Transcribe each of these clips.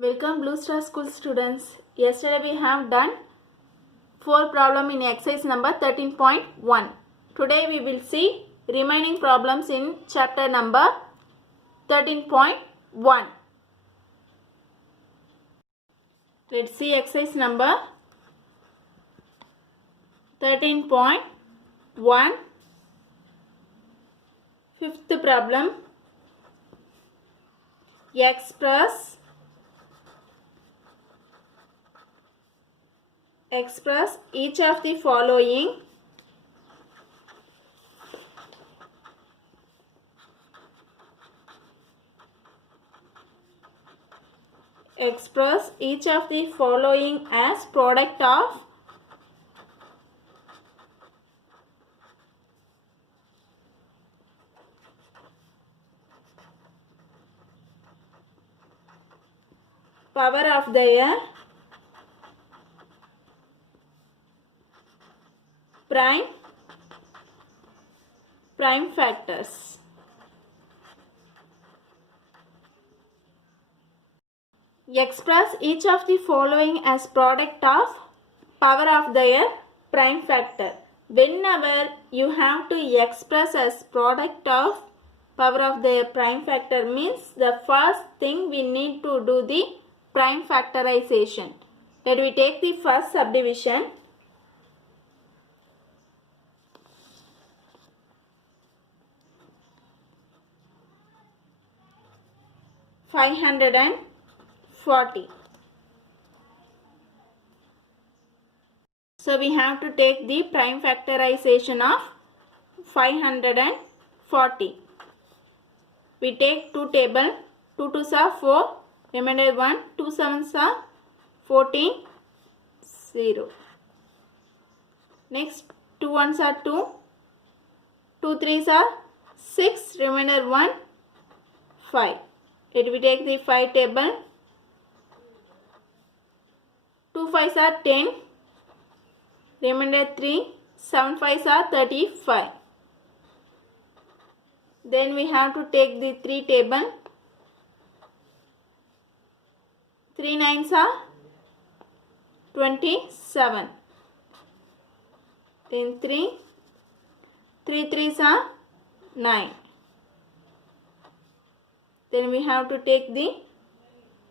Welcome Blue Star School students. Yesterday we have done 4 problem in exercise number 13.1. Today we will see remaining problems in chapter number 13.1. Let's see exercise number 13.1. Fifth problem. Express each of the following as product of power of their prime factors. Express each of the following as product of power of their prime factor. Whenever you have to express as product of power of their prime factor means the first thing we need to do the prime factorization. Let me take the first subdivision. $540. So we have to take the prime factorization of 540. We take 2 table, 2 2s are 4, remainder 1, 2 7s are 14, 0. Next 2 1s are 2, 2 3s are 6, remainder 1, 5. Let me take the 5 table, 2 5s are 10, remainder 3, 7 5s are 35. Then we have to take the 3 table, 3 9s are 27. Then 3 3s are 9. Then we have to take the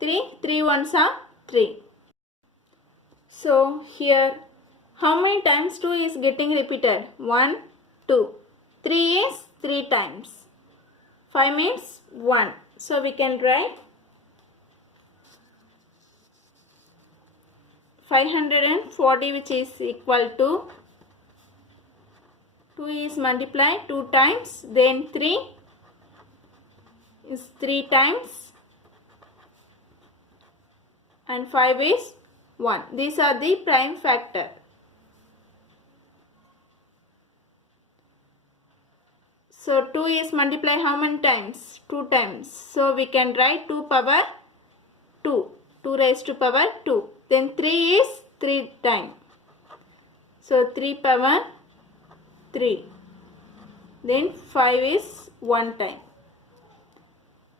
3 1s are 3. So here how many times 2 is getting repeated? 1, 2. 3 is 3 times. 5 means 1. So we can write 540 which is equal to 2 is multiplied 2 times, then 3 is 3 times and 5 is 1. These are the prime factor. So 2 is multiplied how many times? 2 times. So we can write 2 power 2. 2 raised to power 2. Then 3 is 3 times. So 3 power 3. Then 5 is 1 time.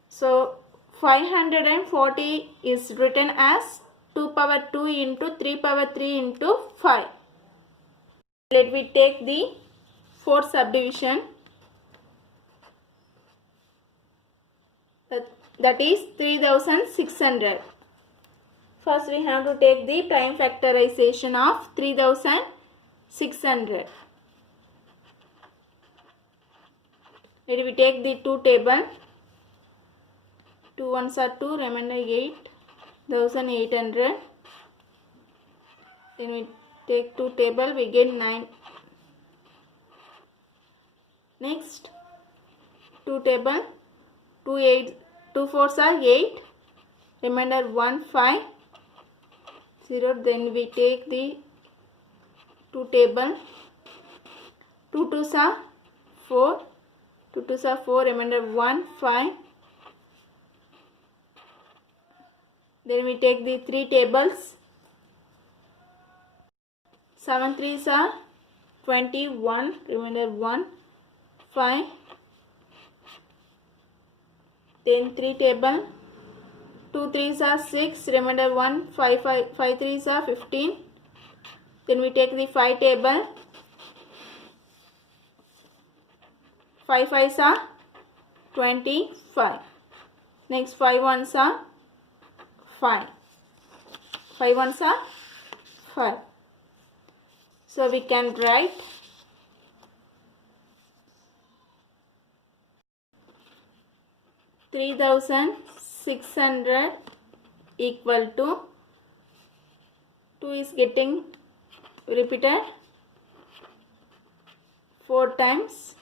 So 540 is written as 2 power 2 into 3 power 3 into 5. Let me take the fourth subdivision. That is 3600. First we have to take the prime factorization of 3600. Let me take the 2 table. 2 1s are 2, remainder 8,800. Then we take 2 table, we get 9. Next 2 table, 2 4s are 8, remainder 1 5, 0. Then we take the 2 table, 2 2s are 4, 2 2s are 4, remainder 1 5. Then we take the 3 tables, 7 3s are 21, remainder 1 5. Then 3 table, 2 3s are 6, remainder 1, 5 3s are 15. Then we take the 5 table, 5 5s are 25. Next 5 1s are 5. 5 1s are 5. So we can write 3600 equal to 2 is getting repeated 4 times.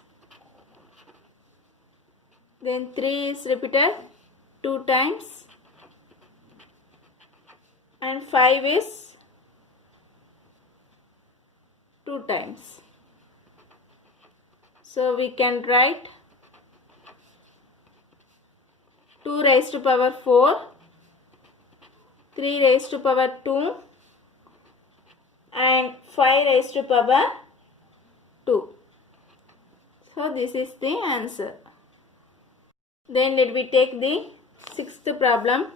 Then 3 is repeated 2 times. And 5 is 2 times. So we can write 2 raised to power 4, 3 raised to power 2 and 5 raised to power 2. So this is the answer. Then let me take the sixth problem.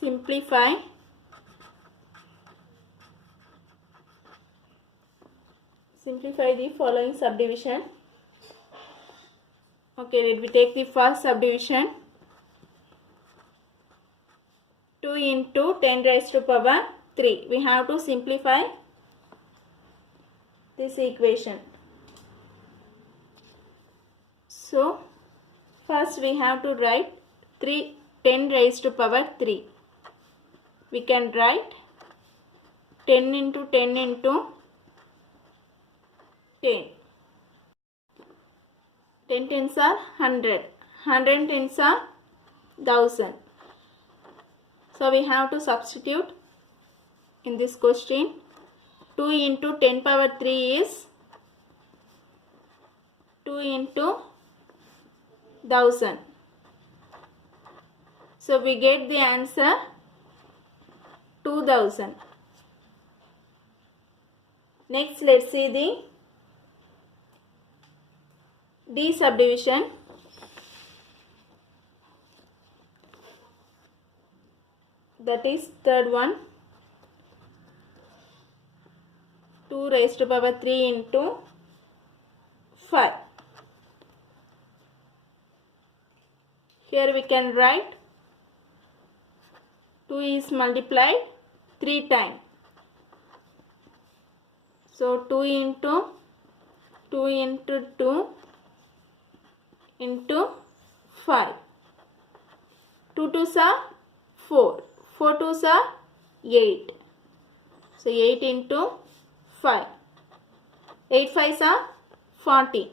Simplify. Simplify the following subdivision. Okay, let me take the first subdivision. 2 into 10 raised to power 3. We have to simplify this equation. So, first we have to write 10 raised to power 3. We can write 10 into 10 into 10. 10 tens are 100. 100 tens are 1000. So we have to substitute in this question. 2 into 10 power 3 is 2 into 1000. So we get the answer 2000. Next, let's see the D subdivision. That is third one. 2 raised to power 3 into 5. Here we can write 2 is multiplied 3 times. So 2 into 2 into 2 into 5. 2 2s are 4. 4 2s are 8. So 8 into 5. 8 5s are 40.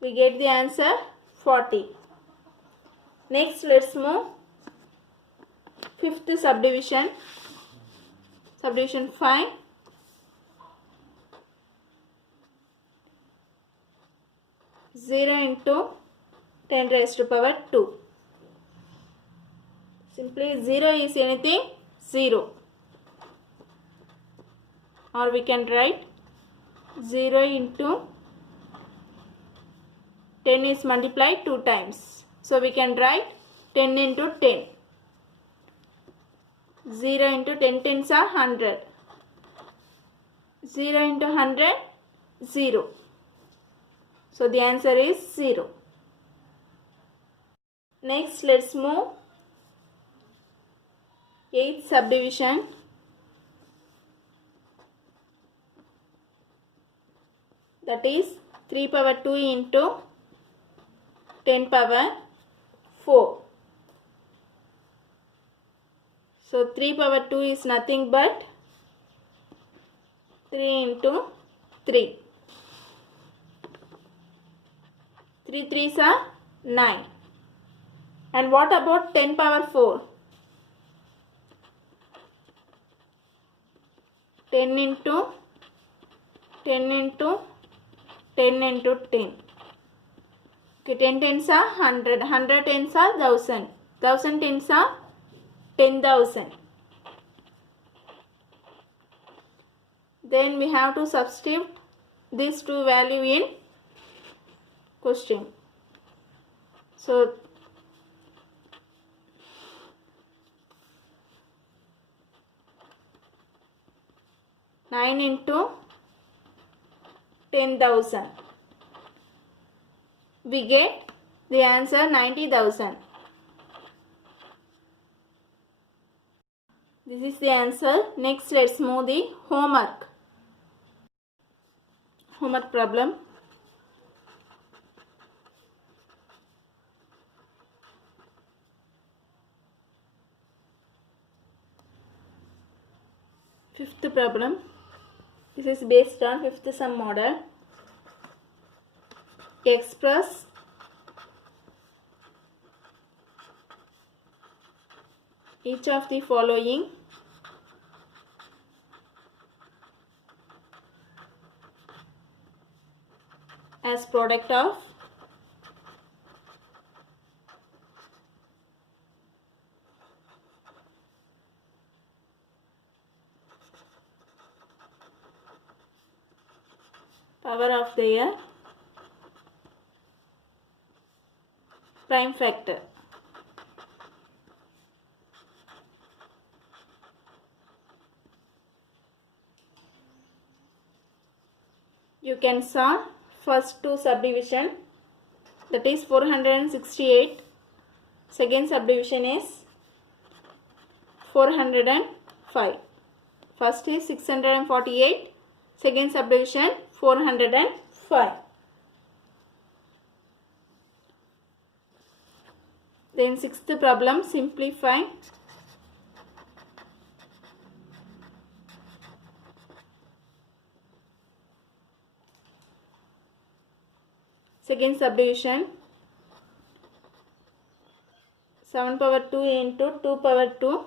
We get the answer 40. Next, let's move fifth subdivision. Subdivision 5. Zero into 10 raised to power 2. Simply 0 is anything 0. Or we can write 0 into 10 is multiplied 2 times. So we can write 10 into 10. 0 into 10 tens are 100. 0 into 100, 0. So the answer is 0. Next, let's move 8th subdivision. That is 3 power 2 into 10 power 4. So 3 power 2 is nothing but 3 into 3. 3 3s are 9. And what about 10 power 4? 10 into 10 into 10 into 10. Okay, 10 tens are 100. 100 tens are 1000. 1000 tens are 10,000. Then we have to substitute these two values in question. So 9 into 10,000. We get the answer 90,000. This is the answer. Next, let's move the homework. Homework problem. Fifth problem. This is based on fifth sum model. Express each of the following as product of power of their prime factor. You can solve first two subdivision, that is 468. Second subdivision is 405. First is 648. Second subdivision 405. Then sixth problem, simplify. Second subdivision 7 power 2 into 2 power 2.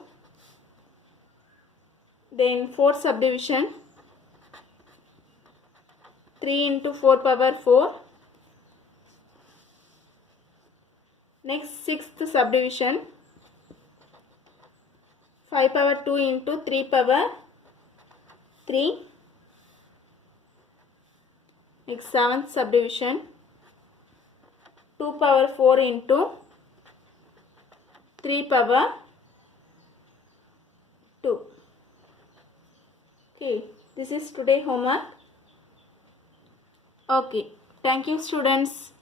Then fourth subdivision 3 into 4 power 4. Next sixth subdivision 5 power 2 into 3 power 3. Next seventh subdivision 2 power 4 into 3 power 2. Okay, this is today homework. Okay, thank you students.